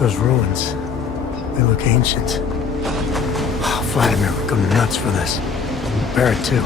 Those ruins, they look ancient. Oh, Vladimir would go nuts for this. Barrett, too.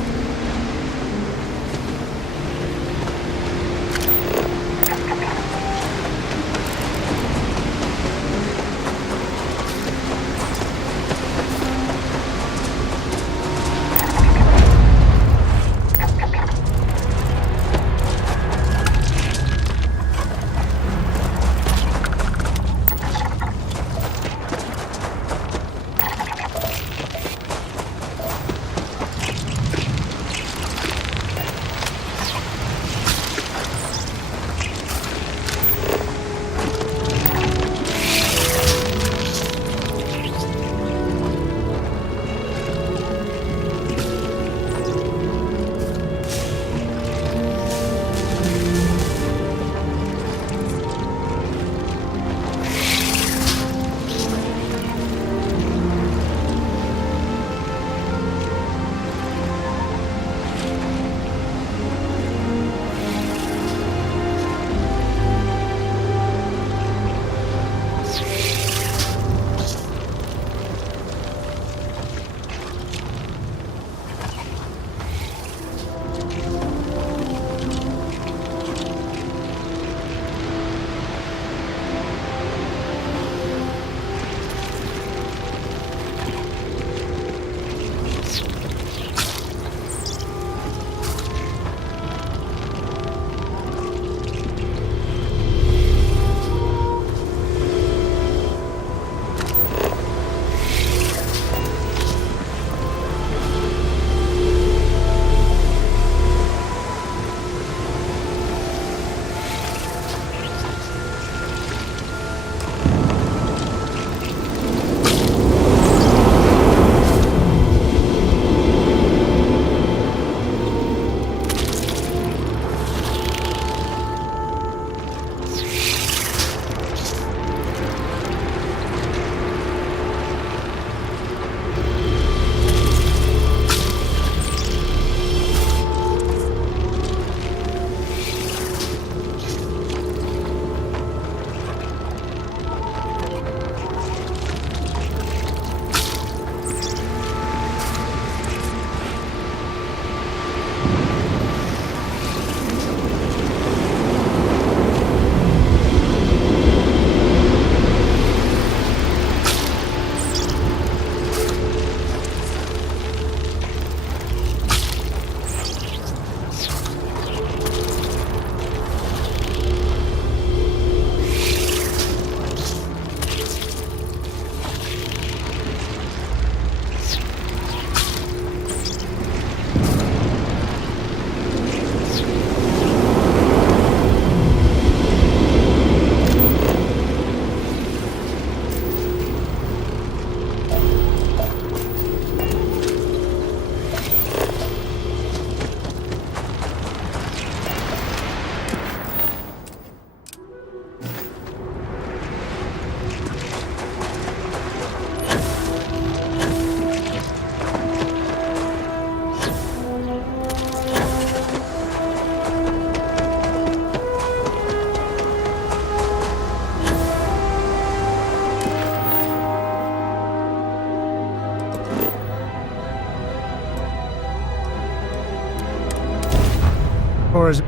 Or is it?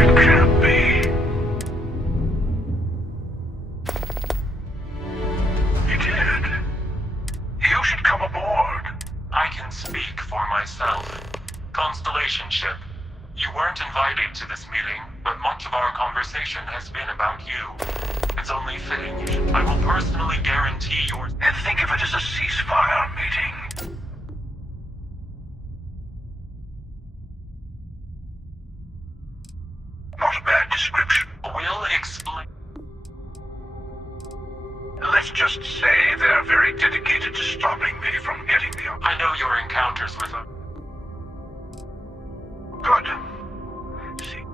It can't be. He did. You should come aboard. I can speak for myself. Constellation ship, you weren't invited to this meeting, but much of our conversation has been about you. It's only fitting you should. I will personally guarantee yours. And think of it as a ceasefire meeting. Not a bad description. We'll explain. Let's just say they're very dedicated to stopping me from getting the... I know your encounters with them. Good. See.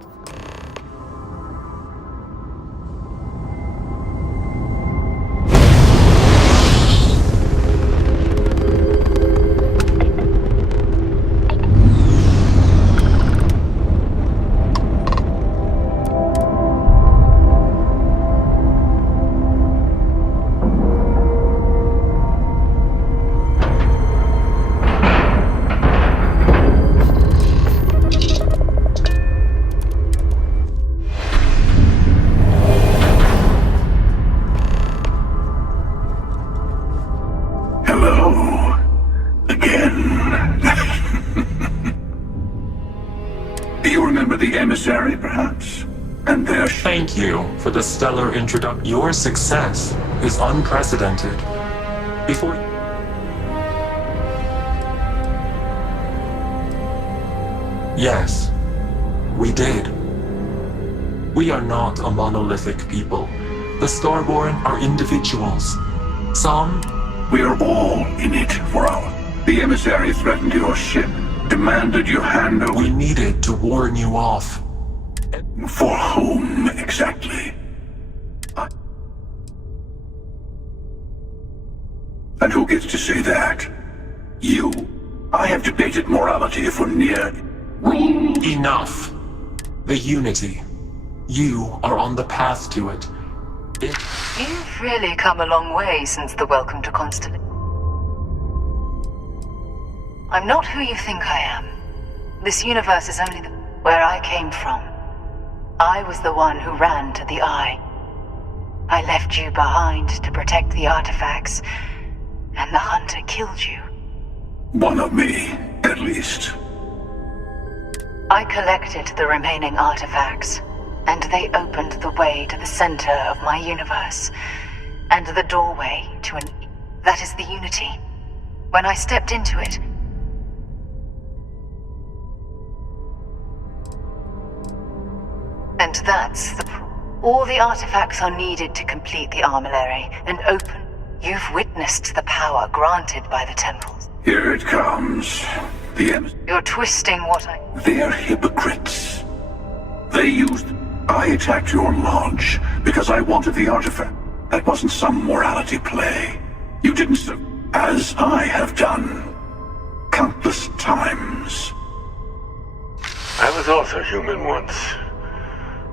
Emissary, perhaps? And their... Thank you for the stellar introduction. Your success is unprecedented. Before... Yes, we did. We are not a monolithic people. The Starborn are individuals. Some... We are all in it for our... The Emissary threatened your ship. Demanded you hand over... We needed to warn you off. For whom, exactly? And who gets to say that? You. I have debated morality for near... Enough. The Unity. You are on the path to it. You've really come a long way since the Welcome to Constellation. I'm not who you think I am. This universe is only where I came from. I was the one who ran to the Eye. I left you behind to protect the artifacts, and the Hunter killed you. One of me, at least. I collected the remaining artifacts, and they opened the way to the center of my universe, and the doorway to an... That is the Unity. When I stepped into it, and that's the... All the artifacts are needed to complete the armillary and open. You've witnessed the power granted by the temples. Here it comes. You're twisting what I... They're hypocrites. They used... I attacked your lodge because I wanted the artifact. That wasn't some morality play. You didn't as I have done. Countless times. I was also human once.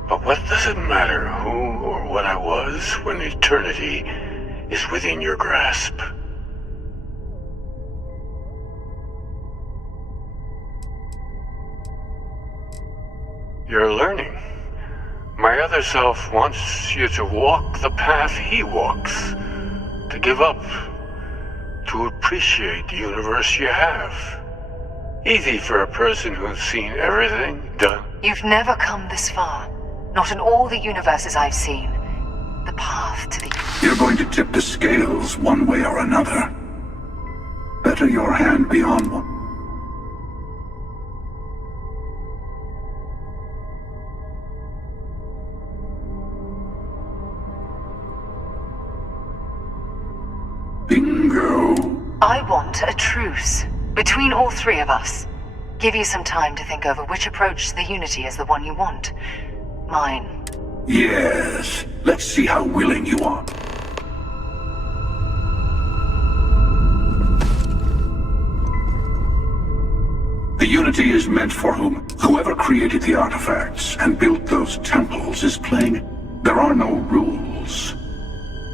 But what does it matter who or what I was when eternity is within your grasp? You're learning. My other self wants you to walk the path he walks, to give up, to appreciate the universe you have. Easy for a person who's seen everything done. You've never come this far. Not in all the universes I've seen. The path to the... You're going to tip the scales one way or another. Better your hand be on one. Bingo. I want a truce between all three of us. Give you some time to think over which approach to the Unity is the one you want. Mine. Yes. Let's see how willing you are. The Unity is meant for whom? Whoever created the artifacts and built those temples is playing it. There are no rules.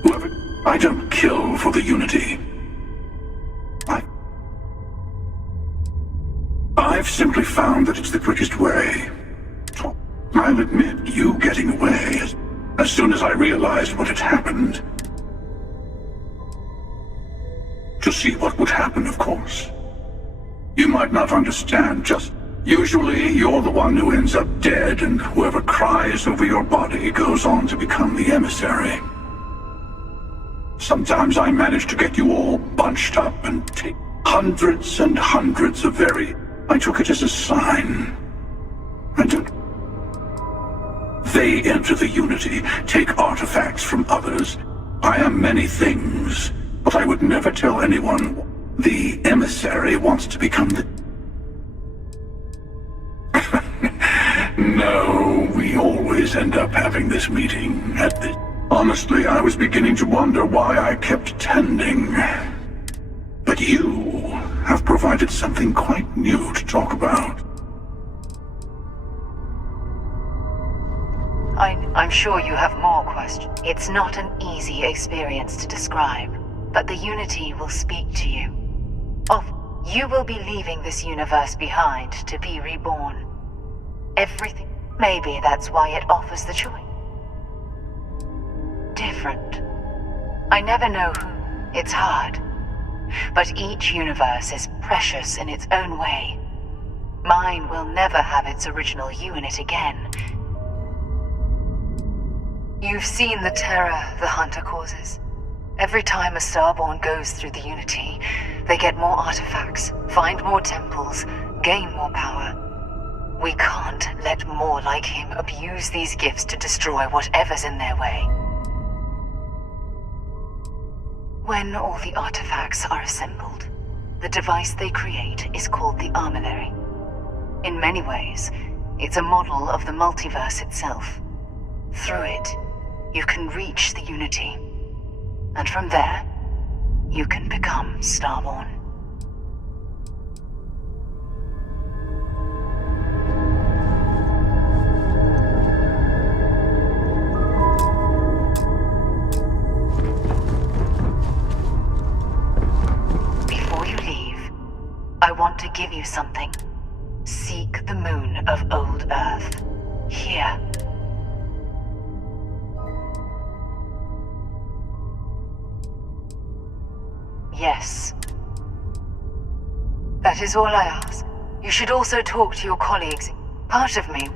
Whoever... I don't kill for the Unity. I I've simply found that it's the quickest way. I'll admit, you getting away as soon as I realized what had happened. To see what would happen, of course. You might not understand, just usually you're the one who ends up dead, and whoever cries over your body goes on to become the emissary. Sometimes I manage to get you all bunched up and take hundreds and hundreds of I took it as a sign. They enter the Unity, take artifacts from others. I am many things, but I would never tell anyone the emissary wants to become the... No, we always end up having this meeting at this... Honestly, I was beginning to wonder why I kept attending. But you have provided something quite new to talk about. I'm sure you have more questions. It's not an easy experience to describe, but the Unity will speak to you. You will be leaving this universe behind to be reborn. Everything. Maybe that's why it offers the choice. Different. I never know who. It's hard. But each universe is precious in its own way. Mine will never have its original you in it again. You've seen the terror the Hunter causes. Every time a Starborn goes through the Unity, they get more artifacts, find more temples, gain more power. We can't let more like him abuse these gifts to destroy whatever's in their way. When all the artifacts are assembled, the device they create is called the Armillary. In many ways, it's a model of the multiverse itself. Through it, you can reach the Unity. And from there, you can become Starborn. Before you leave, I want to give you something. Seek the moon of Old Earth. Here. Yes. That is all I ask. You should also talk to your colleagues. Part of me...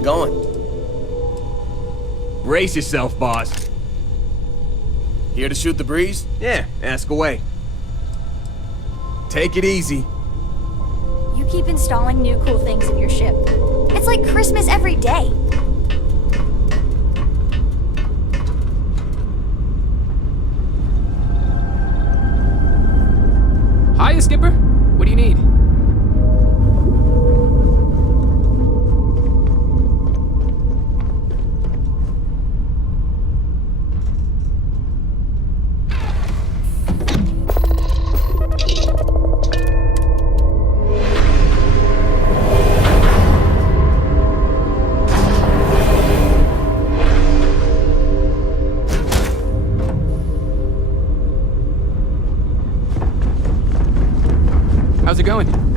it going? Brace yourself, boss. Here to shoot the breeze? Yeah, ask away. Take it easy. You keep installing new cool things in your ship. It's like Christmas every day. Hiya, Skipper. What do you need? How's it going?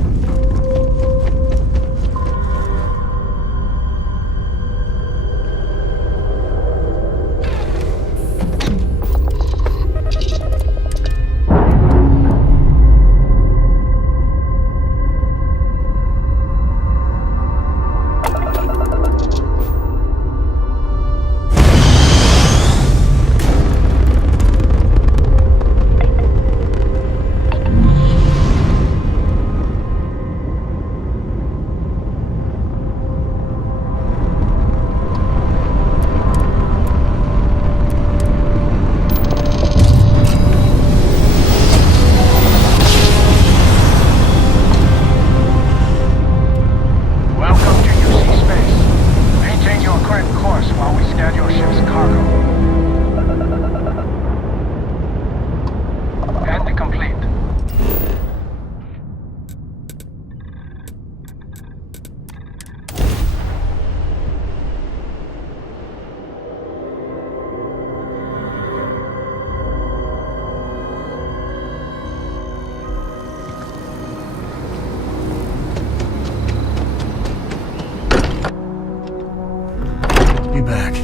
Be back.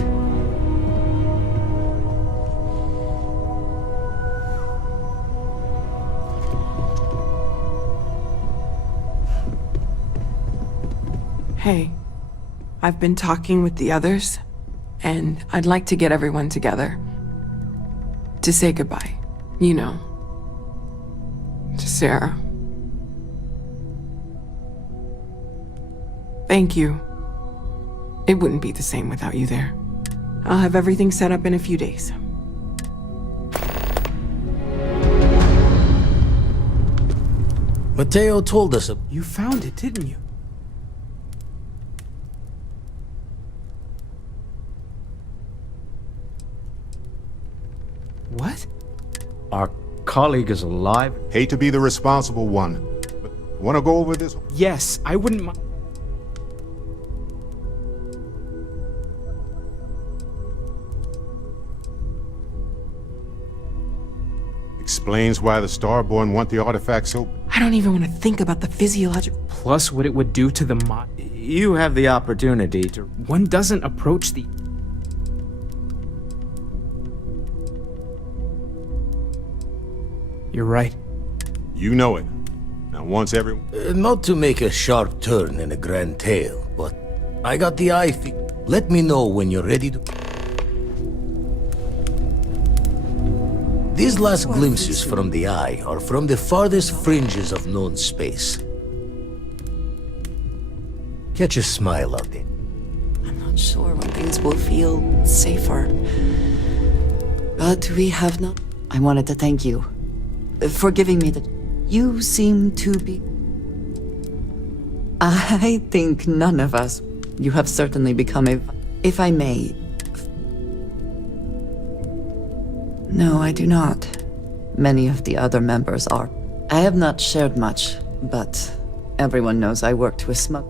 Hey, I've been talking with the others, and I'd like to get everyone together. To say goodbye, you know. To Sarah. Thank you. It wouldn't be the same without you there. I'll have everything set up in a few days. Mateo told us. You found it, didn't you? What? Our colleague is alive? Hate to be the responsible one, but want to go over this? Yes, I wouldn't mind. Explains why the Starborn want the artifacts open. I don't even want to think about the physiological... Plus what it would do to the mod. You have the opportunity to... One doesn't approach the... You're right. You know it. Now once everyone... Not to make a sharp turn in a grand tale, but I got the eye Let me know when you're ready to... These last glimpses from the eye are from the farthest fringes of known space. Catch a smile out there. I'm not sure when things will feel safer. But we have not... I wanted to thank you for giving me the... You seem to be... I think none of us... You have certainly become a... If I may... No, I do not. Many of the other members are. I have not shared much, but everyone knows I worked with smug.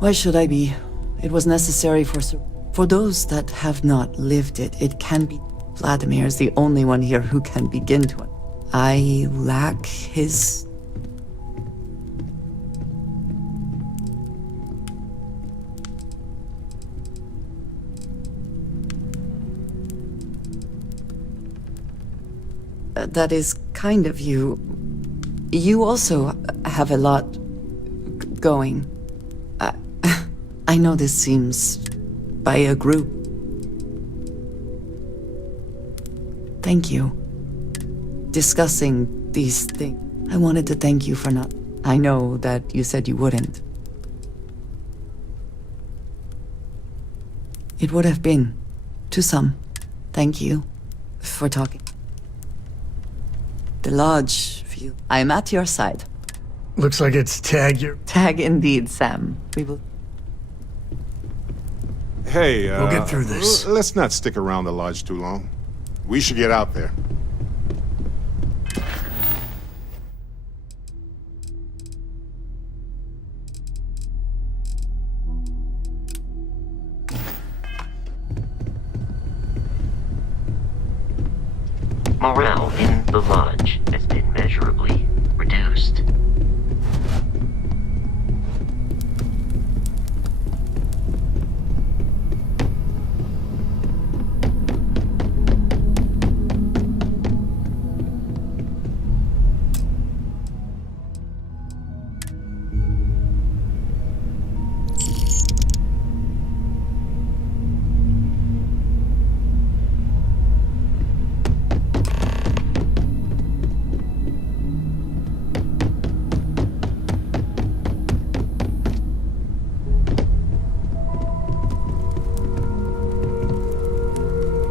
Why should I be? It was necessary for those that have not lived it. It can be. Vladimir is the only one here who can begin to. I lack his... That is kind of you. You also have a lot going. I know this seems by a group. Thank you. Discussing these things. I wanted to thank you for not. I know that you said you wouldn't. It would have been, to some. Thank you for talking. The lodge view. I'm at your side. Looks like it's tag your... Tag indeed, Sam. We will... Hey, We'll get through this. Let's not stick around the lodge too long. We should get out there. Morale in the lodge has been measurably reduced.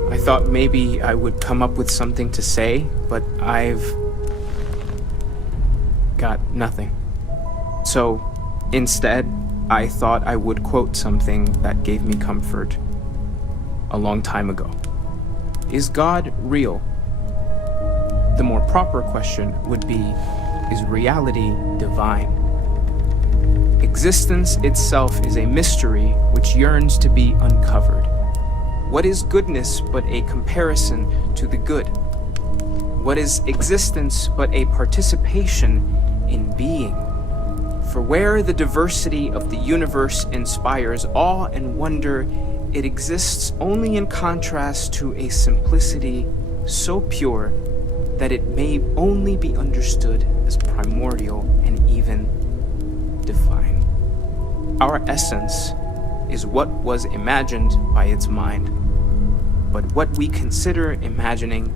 I thought maybe I would come up with something to say, but I've got nothing. So instead, I thought I would quote something that gave me comfort a long time ago. Is God real? The more proper question would be, is reality divine? Existence itself is a mystery which yearns to be uncovered. What is goodness but a comparison to the good? What is existence but a participation in being? For where the diversity of the universe inspires awe and wonder, it exists only in contrast to a simplicity so pure that it may only be understood as primordial and even divine. Our essence is what was imagined by its mind. But what we consider imagining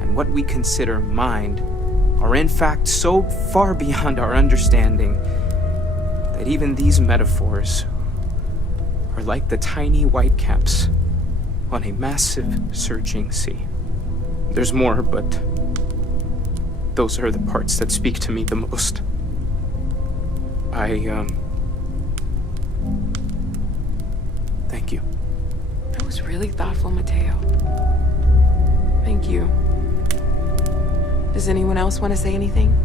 and what we consider mind are in fact so far beyond our understanding that even these metaphors are like the tiny whitecaps on a massive surging sea. There's more, but those are the parts that speak to me the most. Thank you. That was really thoughtful, Mateo. Thank you. Does anyone else want to say anything?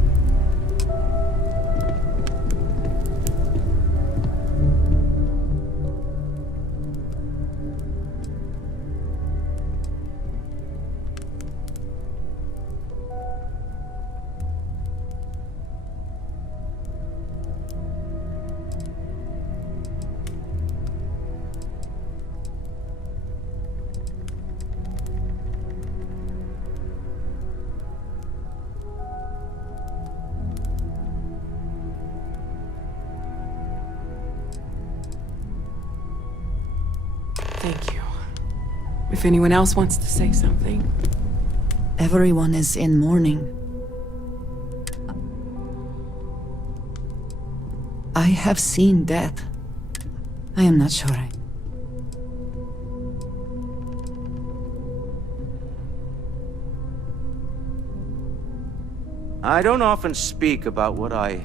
Thank you. If anyone else wants to say something. Everyone is in mourning. I have seen death. I am not sure I don't often speak about what I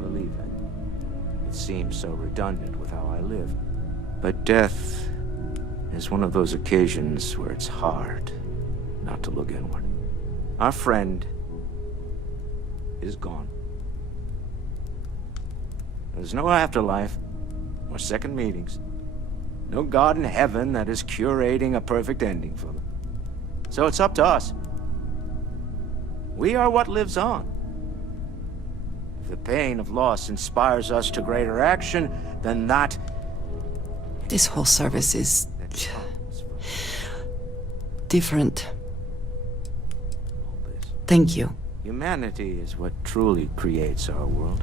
believe in. It seems so redundant with how I live. But death is one of those occasions where it's hard not to look inward. Our friend is gone. There's no afterlife, or second meetings. No God in heaven that is curating a perfect ending for them. So it's up to us. We are what lives on. If the pain of loss inspires us to greater action, then that... This whole service is... different. Thank you. Humanity is what truly creates our world.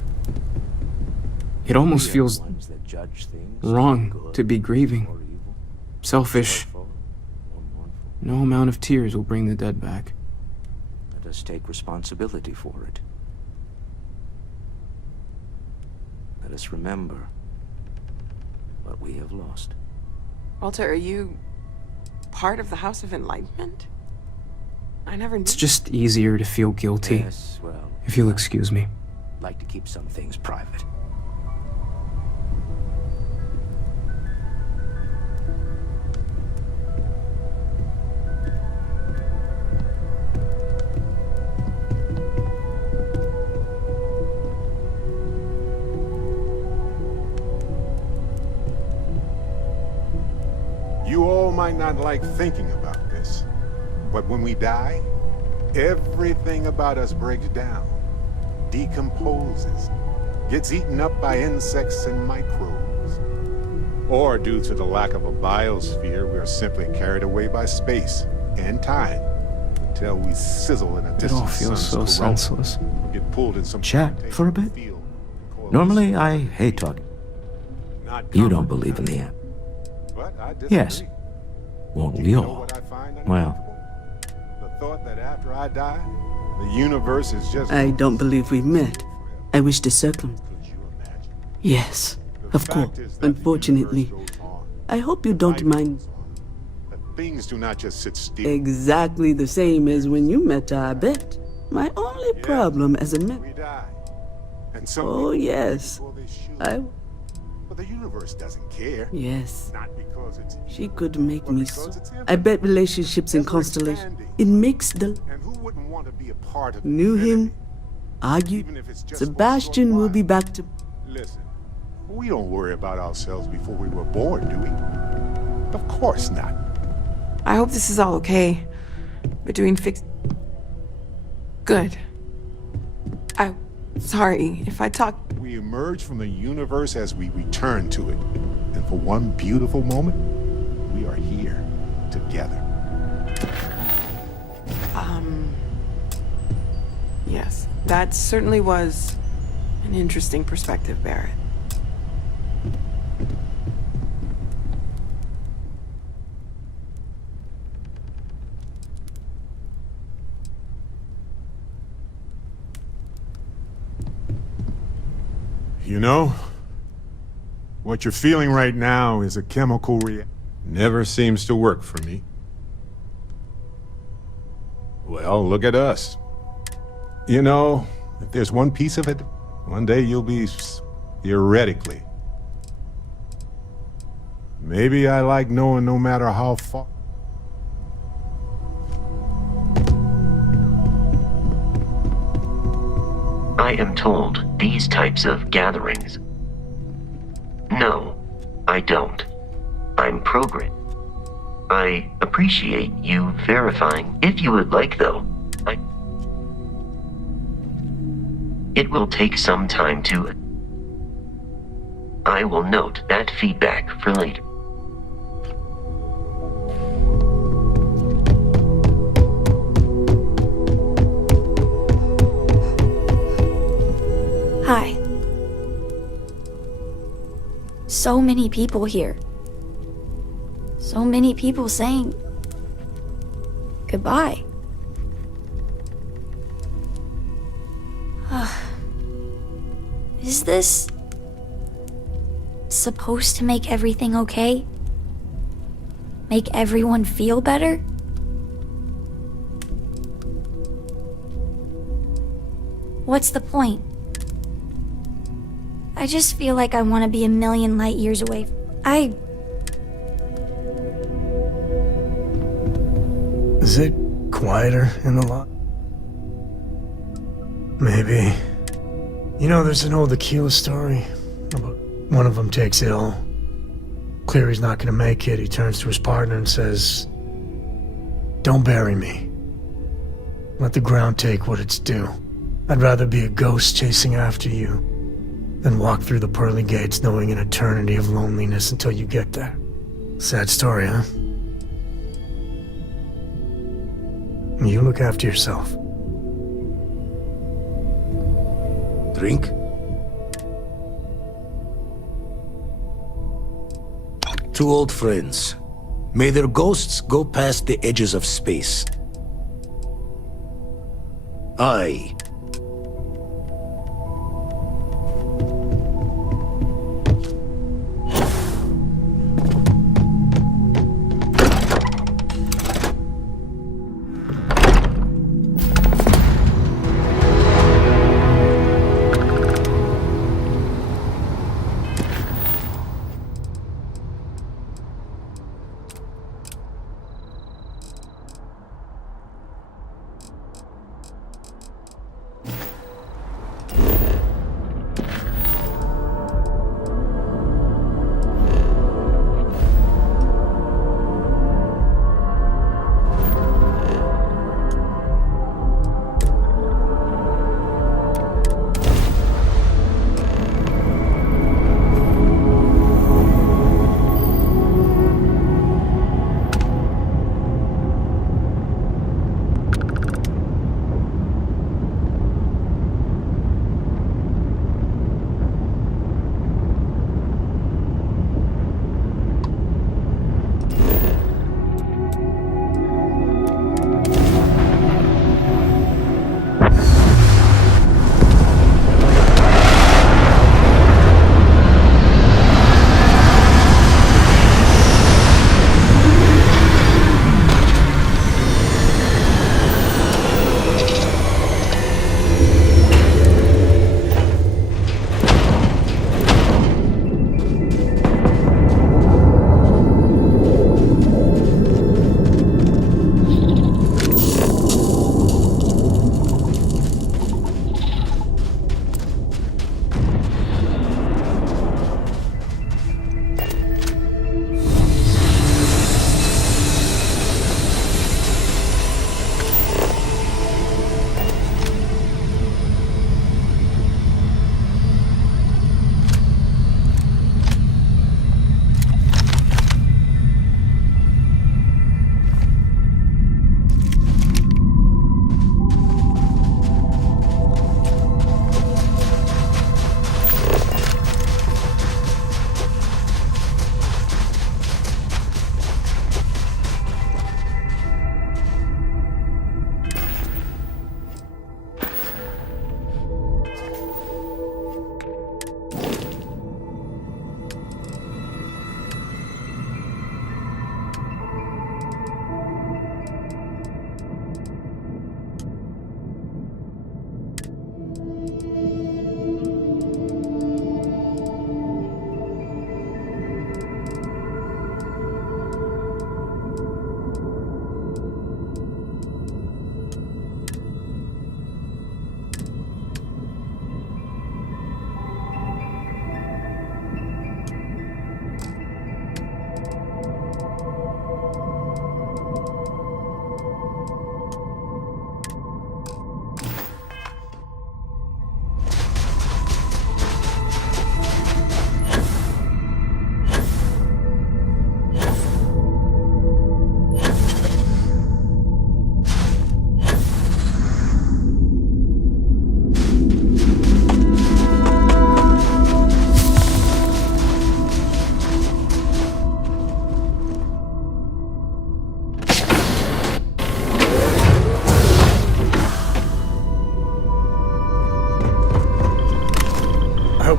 It almost We are feels the ones that judge things wrong good to be grieving. or evil, Selfish. joyful or mournful. No amount of tears will bring the dead back. Let us take responsibility for it. Let us remember what we have lost. Walter, are you part of the House of Enlightenment? I never knew. It's just easier to feel guilty, Yes, well, if you'll excuse me. like to keep some things private. You all might not like thinking about this, but when we die, everything about us breaks down, decomposes, gets eaten up by insects and microbes. Or due to the lack of a biosphere, we're simply carried away by space and time until we sizzle in a It all distant feels so sun's corona, senseless. or get pulled in some Chat for a bit? field and coil Normally, up. I hate talking. Not You don't common, believe in the app. but I disagree. Yes. Won't Do we you know all? what I find Well. uncomfortable? The thought that after I die, the universe is just... I don't believe we've met. I wish to circle. Could you imagine? Yes, The of course. fact is that the Unfortunately. universe goes on. I hope you don't Life mind. goes on. That things do not just sit still. Exactly the same as when you met her, I bet. My only problem as a We man. die. And some Oh, people die yes. before they should. I. But the universe doesn't care. Yes. Not because it's She could make but me because so. it's I bet relationships and Ever constellation. expanding. It makes the. And who wouldn't want to be a part of Knew him. infinity? Argued. Even if it's just for a Sebastian short will while. be back to. Listen, we don't worry about ourselves before we were born, do we? Of course not. I hope this is all okay. We're doing Good. Sorry if I talk. We emerge from the universe as we return to it. And for one beautiful moment, we are here together. Yes, that certainly was an interesting perspective, Barrett. You know, what you're feeling right now is a chemical reaction. Never seems to work for me. Well, look at us. You know, if there's one piece of it, one day you'll be theoretically. Maybe I like knowing no matter how far. I am told these types of gatherings. No, I don't. I'm programmed. I appreciate you verifying. If you would like, though, it will take some time to. I will note that feedback for later. Hi. So many people here. So many people saying goodbye. Is this supposed to make everything okay? Make everyone feel better? What's the point? I just feel like I want to be a million light years away. Is it quieter in the lot? Maybe. You know, there's an old Aquila story about one of them takes ill. Clear he's not gonna make it. He turns to his partner and says, "Don't bury me. Let the ground take what it's due. I'd rather be a ghost chasing after you than walk through the pearly gates knowing an eternity of loneliness until you get there." Sad story, huh? You look after yourself. Drink? two old friends. May their ghosts go past the edges of space. I...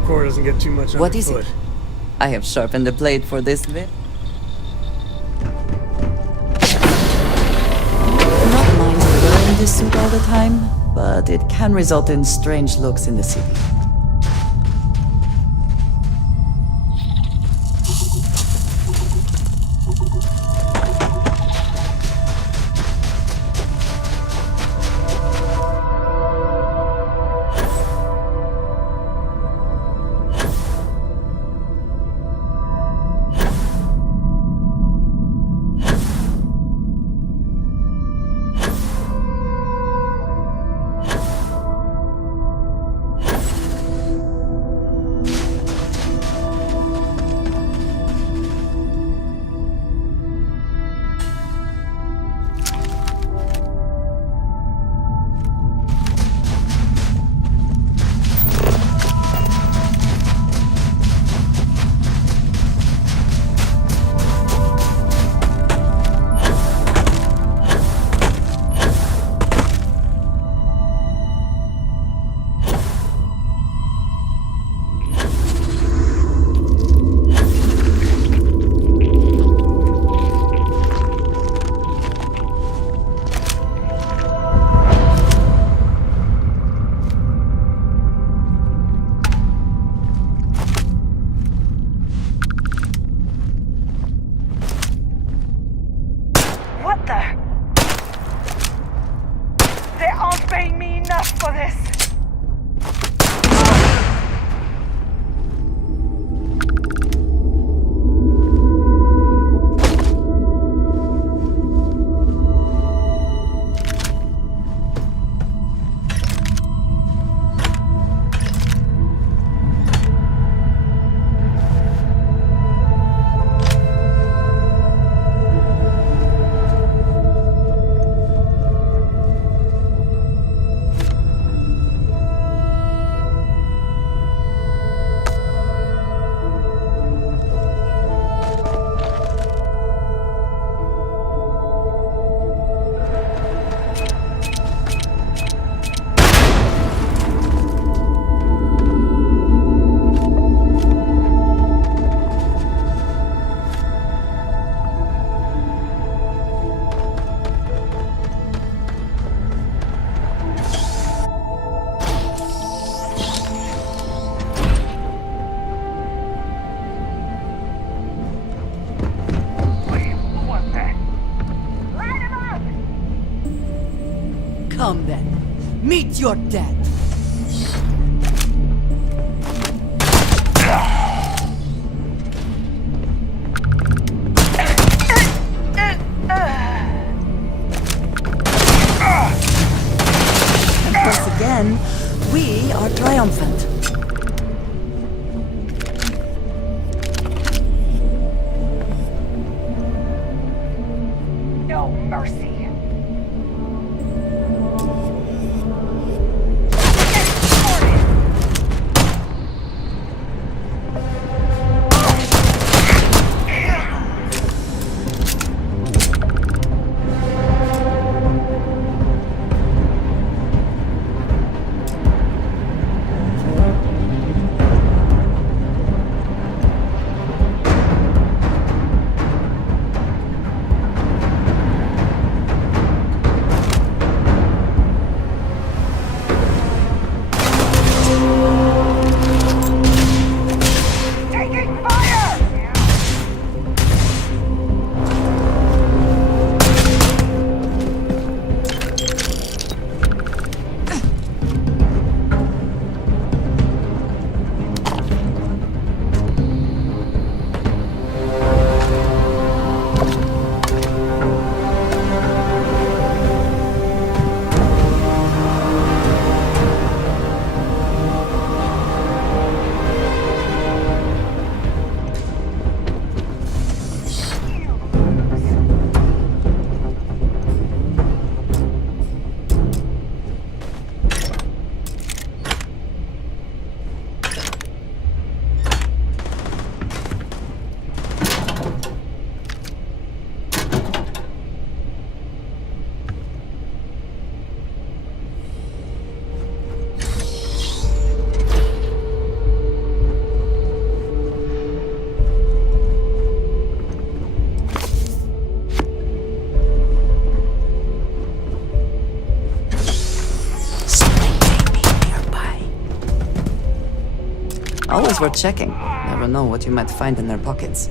Cor doesn't get too much What is underfoot. it? I have sharpened the blade for this bit. Not minding wearing this suit all the time, but it can result in strange looks in the city. enough for this! Come then. Meet your death. And once again, we are triumphant. No mercy. Always worth checking. Never know what you might find in their pockets.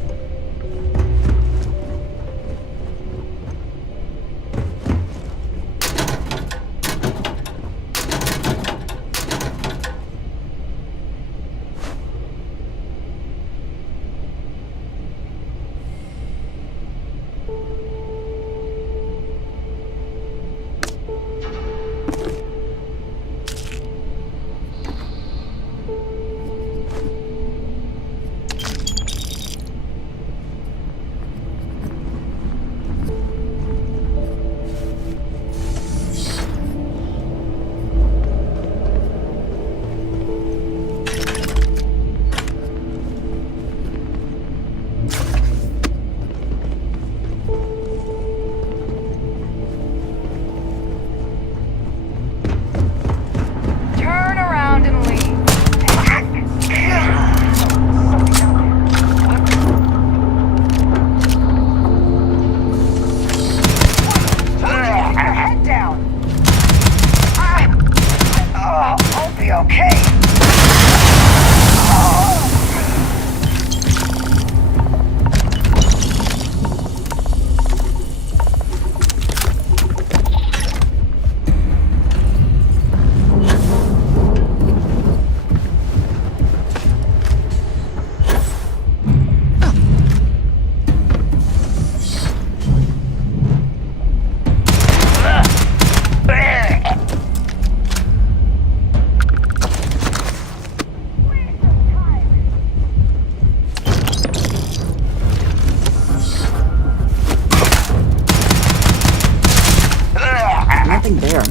nothing there.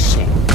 Shit.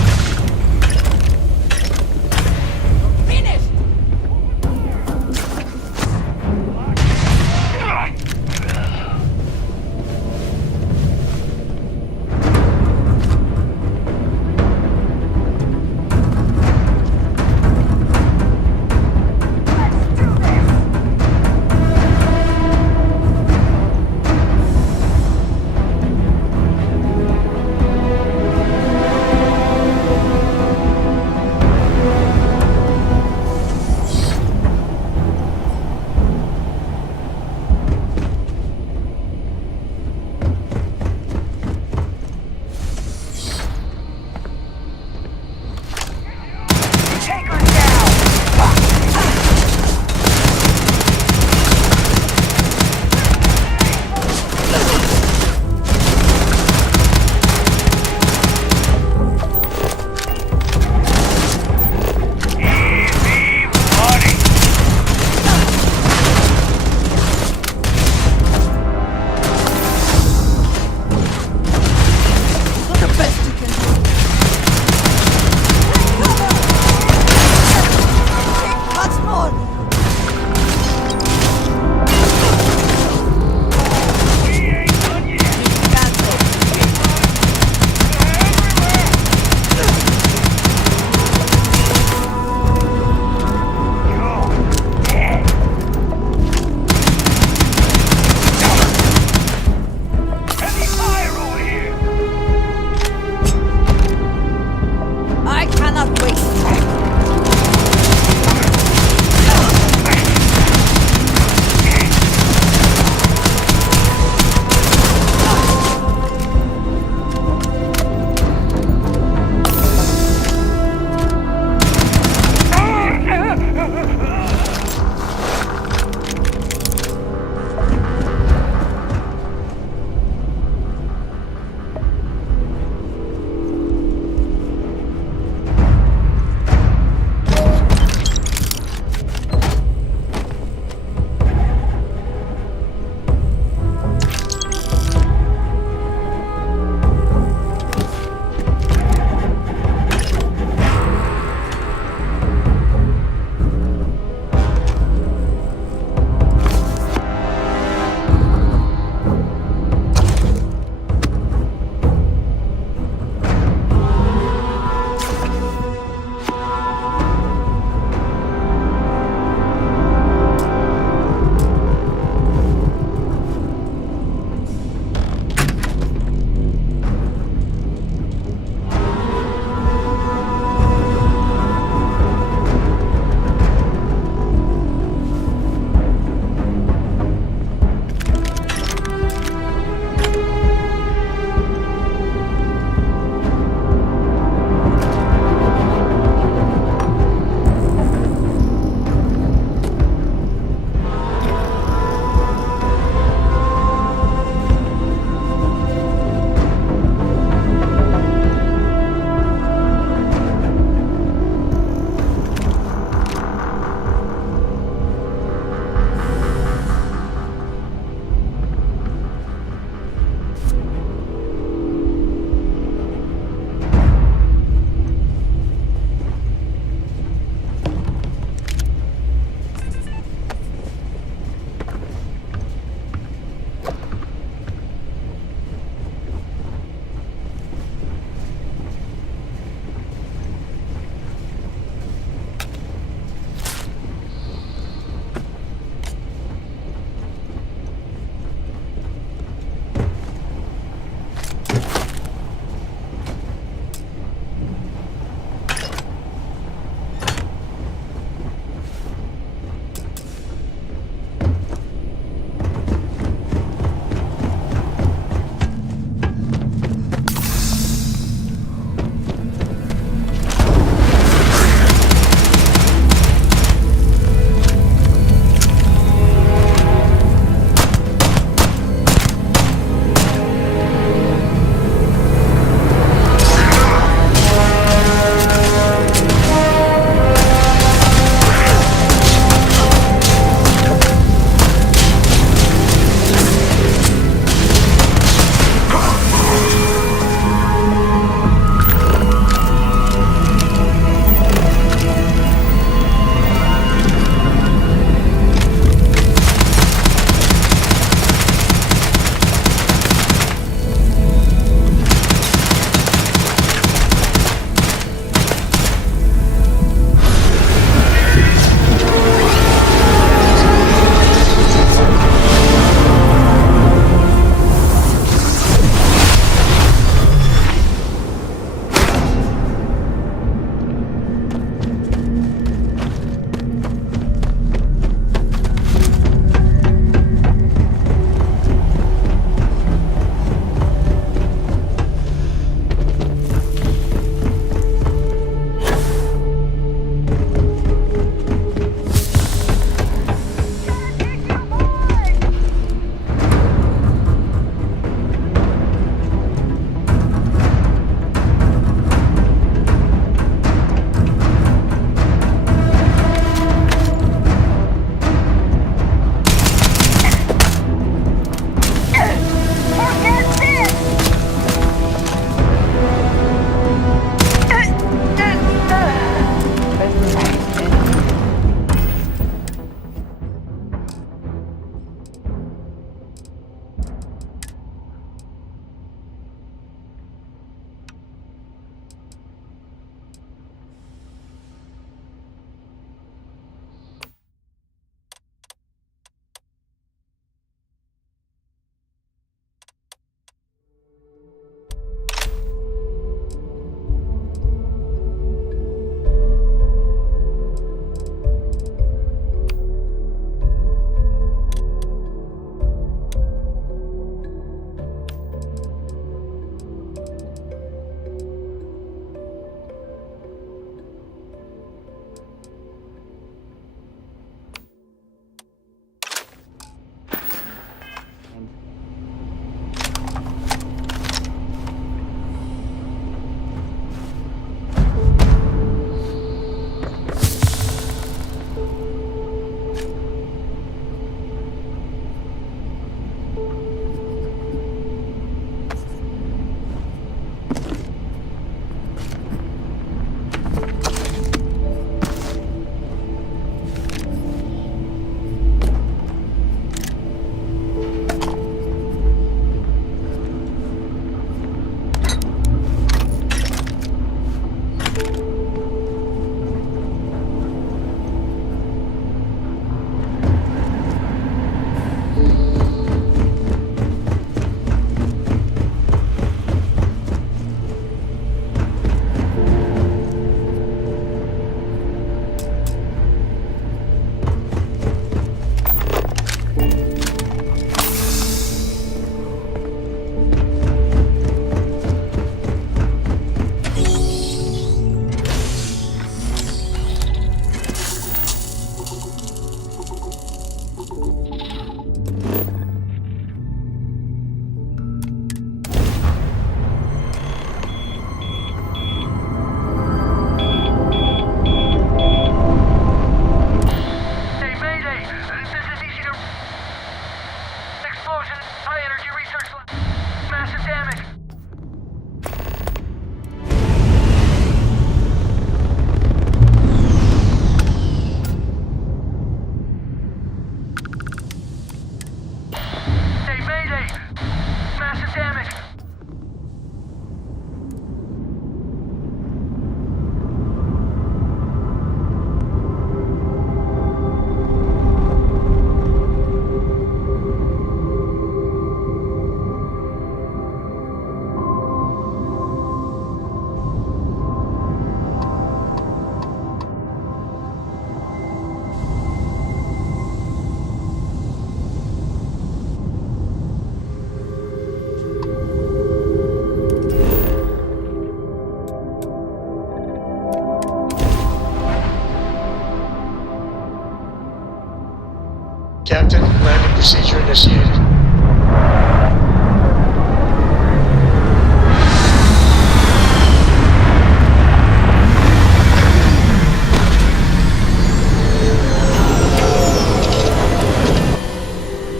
Captain, landing procedure initiated.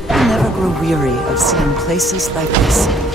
I never grow weary of seeing places like this.